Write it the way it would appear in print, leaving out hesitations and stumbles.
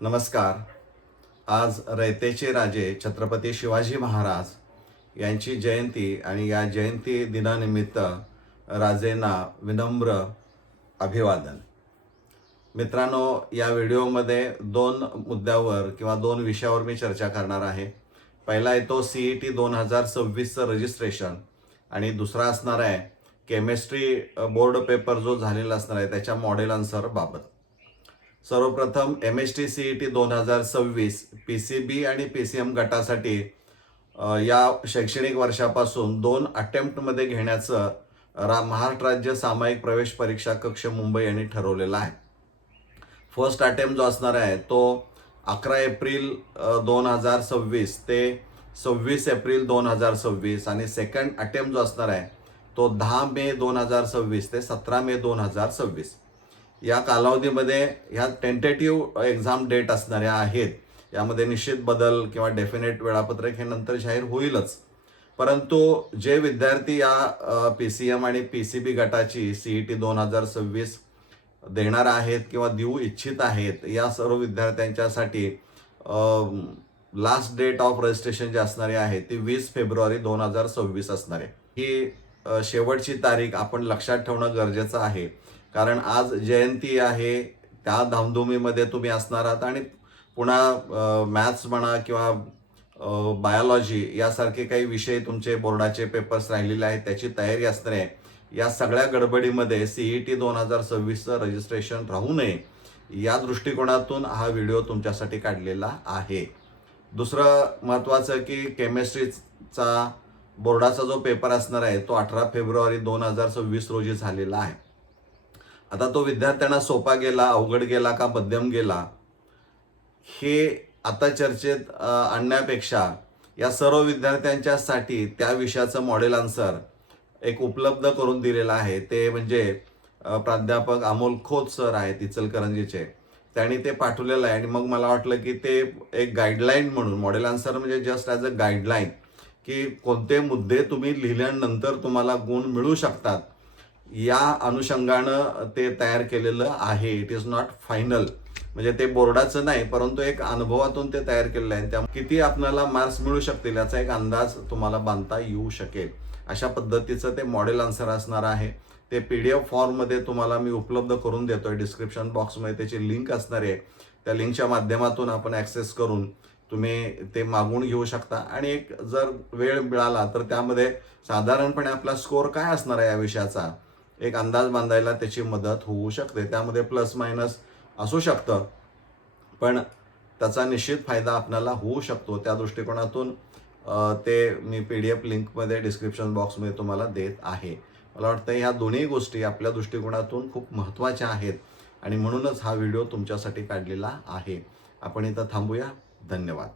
नमस्कार. आज रयतेचे राजे छत्रपती शिवाजी महाराज यांची जयंती आणि या जयंती दिनानिमित्त राजेंना विनम्र अभिवादन. मित्रांनो, या व्हिडिओमध्ये दोन मुद्द्यावर किंवा दोन विषयावर मी चर्चा करणार आहे. पहिला येतो CET 2026चं रजिस्ट्रेशन आणि दुसरा असणार आहे केमिस्ट्री बोर्ड पेपर जो झालेला असणार आहे त्याच्या मॉडेल आन्सर बाबत. सर्वप्रथम MST CET 2026 PCB आणि PCM गटासाठी या शैक्षणिक वर्षापासून 2 अटेम्प्टमध्ये घेण्याचं महाराष्ट्र राज्य सामायिक प्रवेश परीक्षा कक्ष मुंबई यांनी ठरवलेलं आहे. फर्स्ट अटेम्प्ट जो असणार आहे तो 11 एप्रिल 2026 ते 26 एप्रिल 2026 आणि सेकंड अटेम्प्ट जो असणार आहे तो 10 मे 2026 ते 17 मे 2026 या कालावधीमध्ये ह्या टेंटेटिव्ह एक्झाम डेट असणाऱ्या आहेत. यामध्ये निश्चित बदल किंवा डेफिनेट वेळापत्रक हे नंतर जाहीर होईलच, परंतु जे विद्यार्थी या PCM आणि PCB गटाची CET 2026 देणार आहेत किंवा देऊ इच्छित आहेत, या सर्व विद्यार्थ्यांच्यासाठी लास्ट डेट ऑफ रजिस्ट्रेशन जे असणारे आहे ती 20 फेब्रुवारी 2026 असणार आहे. ही शेवटची तारीख आपण लक्षात ठेवणं गरजेचं आहे, कारण आज जयंती आहे. त्या धामधुमीमध्ये तुम्ही असणार आहात आणि पुन्हा मॅथ्स म्हणा किंवा बायोलॉजी यासारखे काही विषय तुमचे बोर्डाचे पेपर्स राहिलेले आहेत, त्याची तयारी असणार आहे. या सगळ्या गडबडीमध्ये CET 2026चं रजिस्ट्रेशन राहू नये या दृष्टिकोनातून हा व्हिडिओ तुमच्यासाठी काढलेला आहे. दुसरं महत्त्वाचं की केमिस्ट्रीचा बोर्डाचा जो पेपर असणार आहे तो 18 फेब्रुवारी 2026 रोजी झालेला आहे. आता तो विद्यार्थ्यांना सोपा गेला, अवघड गेला का मध्यम गेला हे आता चर्चेत आणण्यापेक्षा या सर्व विद्यार्थ्यांच्यासाठी त्या विषयाचं मॉडेल आन्सर एक उपलब्ध करून दिलेलं आहे. ते म्हणजे प्राध्यापक अमोल खोत सर आहेत इचलकरंजीचे, त्यांनी ते पाठवलेलं आहे. आणि मग मला वाटलं की ते एक गाईडलाईन म्हणून मॉडेल आन्सर म्हणजे जस्ट ॲज अ गाईडलाईन की कोणते मुद्दे तुम्ही लिहिल्यानंतर तुम्हाला गुण मिळू शकतात या अनुषंगानं ते तयार केलेलं आहे. इट इज नॉट फायनल, म्हणजे ते बोर्डाचं नाही, परंतु एक अनुभवातून ते तयार केलेलं आहे. त्यामुळे किती आपल्याला मार्क्स मिळू शकतील याचा एक अंदाज तुम्हाला बांधता येऊ शकेल. अशा पद्धतीचं ते मॉडेल आन्सर असणार आहे. ते PDF फॉर्ममध्ये तुम्हाला मी उपलब्ध करून देतोय. डिस्क्रिप्शन बॉक्समध्ये त्याची लिंक असणार आहे. त्या लिंकच्या माध्यमातून आपण ॲक्सेस करून तुम्ही ते मागवून घेऊ शकता. आणि एक जर वेळ मिळाला तर त्यामध्ये साधारणपणे आपला स्कोअर काय असणार आहे या विषयाचा एक अंदाज बांधायला त्याची मदत होऊ शकते. त्यामध्ये प्लस मायनस असू शकतं, पण त्याचा निश्चित फायदा आपल्याला होऊ शकतो. त्या दृष्टिकोनातून ते मी PDF लिंकमध्ये डिस्क्रिप्शन बॉक्समध्ये तुम्हाला देत आहे. मला वाटतं ह्या दोन्ही गोष्टी आपल्या दृष्टिकोनातून खूप महत्त्वाच्या आहेत आणि म्हणूनच हा व्हिडिओ तुमच्यासाठी काढलेला आहे. आपण इथं थांबूया. धन्यवाद.